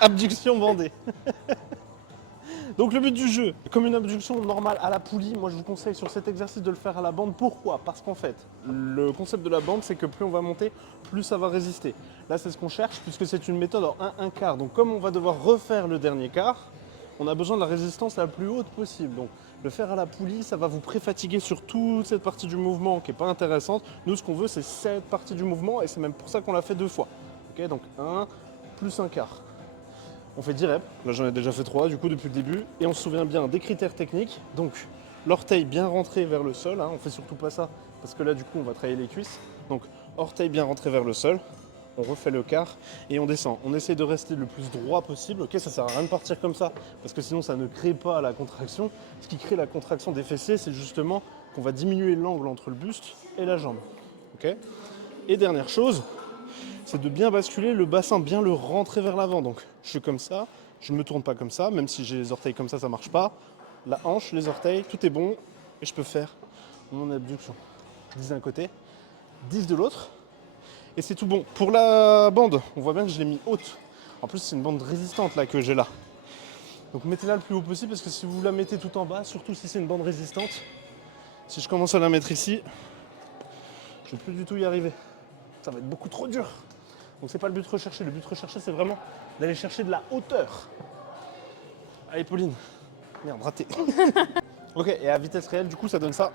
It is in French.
Abduction bandée. Donc le but du jeu, comme une abduction normale à la poulie, moi je vous conseille sur cet exercice de le faire à la bande. Pourquoi? Parce qu'en fait, le concept de la bande, c'est que plus on va monter, plus ça va résister. Là, c'est ce qu'on cherche, puisque c'est une méthode en un quart. Donc comme on va devoir refaire le dernier quart, on a besoin de la résistance la plus haute possible. Donc le faire à la poulie, ça va vous pré-fatiguer sur toute cette partie du mouvement qui n'est pas intéressante. Nous, ce qu'on veut, c'est cette partie du mouvement, et c'est même pour ça qu'on l'a fait 2 fois. Ok, donc 1 plus un quart. On fait 10 reps, là j'en ai déjà fait 3 du coup depuis le début, et on se souvient bien des critères techniques, donc l'orteil bien rentré vers le sol, hein, on fait surtout pas ça, parce que là du coup on va travailler les cuisses, donc orteil bien rentré vers le sol, on refait le quart, et on descend. On essaie de rester le plus droit possible, ok, ça sert à rien de partir comme ça, parce que sinon ça ne crée pas la contraction. Ce qui crée la contraction des fessiers, c'est justement qu'on va diminuer l'angle entre le buste et la jambe, ok. Et dernière chose, c'est de bien basculer le bassin, bien le rentrer vers l'avant. Donc je suis comme ça, je ne me tourne pas comme ça, même si j'ai les orteils comme ça marche pas. La hanche, les orteils, tout est bon, et je peux faire mon abduction. 10 d'un côté, 10 de l'autre, et c'est tout bon. Pour la bande, on voit bien que je l'ai mis haute. En plus, c'est une bande résistante là que j'ai là. Donc mettez-la le plus haut possible, parce que si vous la mettez tout en bas, surtout si c'est une bande résistante, si je commence à la mettre ici, je ne vais plus du tout y arriver. Ça va être beaucoup trop dur. Donc c'est pas le but recherché. Le but recherché, c'est vraiment d'aller chercher de la hauteur. Allez Pauline. Merde, raté. Ok, et à vitesse réelle, du coup, ça donne ça.